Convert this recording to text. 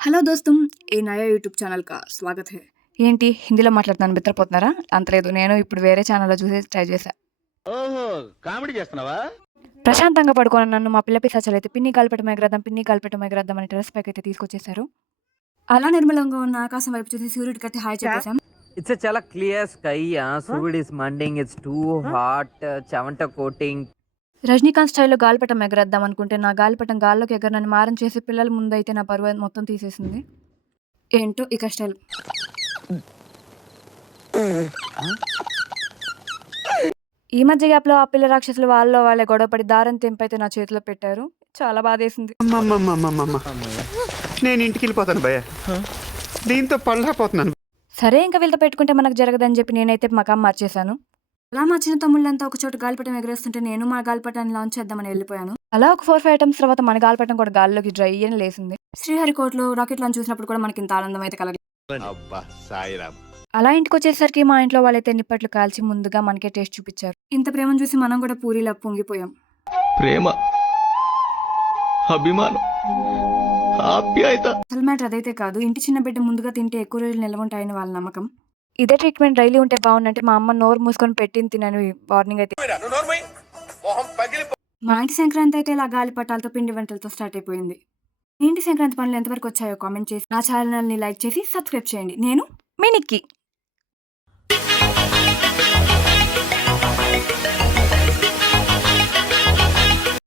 Hello दोस्तों, ये नया यूट्यूब ఛానల్ का स्वागत है. ఏంటి హిందీలో మాట్లాడుతున్నాను బిత్తరపోతున్నారా? అంత లేదు. నేను ఇప్పుడు వేరే ఛానల్‌లో చూసి ట్రై చేశా. ఓహో! కామెడీ చేస్తున్నావా? ప్రశాంతంగా పడుకున్న నన్ను మా పిల్ల పిశాచాలైతే పిన్ని గాలిపటం ఎగరేద్దాం, పిన్ని గాలిపటం ఎగరేద్దాం అని టెర్రస్ పైకైతే తీసుకొచ్చేశారు. అలా నిర్మలంగా ఉన్న ఆకాశం వైపు చూసి సూర్యుడికైతే hi చెప్పేసాం. It's a chala clear sky. Sud is munding. It's too hot. Chavanta coating. Rajinikanth స్టైల్‌లో గాలిపటం ఎగరేద్దాం అనుకుంటే నా గాలిపటం గాల్లోకి ఎగరనని మారం చేసి పిల్లల ముందైతే నా పరువు మొత్తం తీసేసింది. ఏంటో ఈ కష్టాలు. ఈ మధ్య గ్యాప్‌లో ఆ పిల్ల రాక్షసులు వాళ్ళలో వాళ్ళే గొడవపడి దారం తెంపైతే నా చేతిలో పెట్టారు. చాలా బాధేసింది. అమ్మమ్మమ్మమ్మమ్మ. నేను ఇంటికి వెళ్ళిపోతాను భయ్య. దీంతో పళ్ళపోతున్నాను. సరే ఇంక వీళ్ళతో పెట్టుకుంటే మనకు జరగదని చెప్పి నేనైతే మకాం మార్చేశాను. అలా మార్చిన తమ్ముళ్ళంతా ఒక చోట గాలిపటం ఎగరేస్తుంటే నేను మా గాలిపటాన్ని లాంచ్ చేద్దామని వెళ్ళిపోయాను. అలా ఒక 4-5 ఐటమ్స్ తర్వాత మన గాలిపటం కూడా గాల్లోకి డ్రై అని లేసింది. శ్రీహరికోటలో రాకెట్ లాంచ్ చూసినప్పుడు కూడా మనకి ఇంత ఆనందం అయితే కలగలేదు. అబ్బా! సాయిరామ్. అలా ఇంటికొచ్చేసరికి మా ఇంట్లో వాళ్ళైతే నిప్పట్లు కాల్చి ముందుగా మనకే టేస్ట్ చూపించారు. ఇంత ప్రేమను చూసి మనం కూడా పూరీలా పొంగిపోయాం. ప్రేమ, అభిమానం, ఆప్యాయత. అసలు మ్యాటర్ అదైతే కాదు. ఇంటి చిన్న బిడ్డ ముందుగా తింటే ఎక్కువ రోజులు నిల్వ ఉంటాయని వాళ్ళ నమ్మకం. ఇదే ట్రీట్మెంట్ డైలీ ఉంటే బాగుందంటే మా అమ్మ నోరు మూసుకొని పెట్టింది తినని వార్నింగ్ అయితే. మా ఇంటి సంక్రాంతి అయితే ఇలా గాలిపటాలతో పిండి వంటలతో స్టార్ట్ అయిపోయింది. మీ ఇంటి సంక్రాంతి పనులు ఎంతవరకు వచ్చాయో కామెంట్ చేసి నా ఛానల్ని లైక్ చేసి సబ్స్క్రైబ్ చేయండి. నేను మీ నిక్కీ.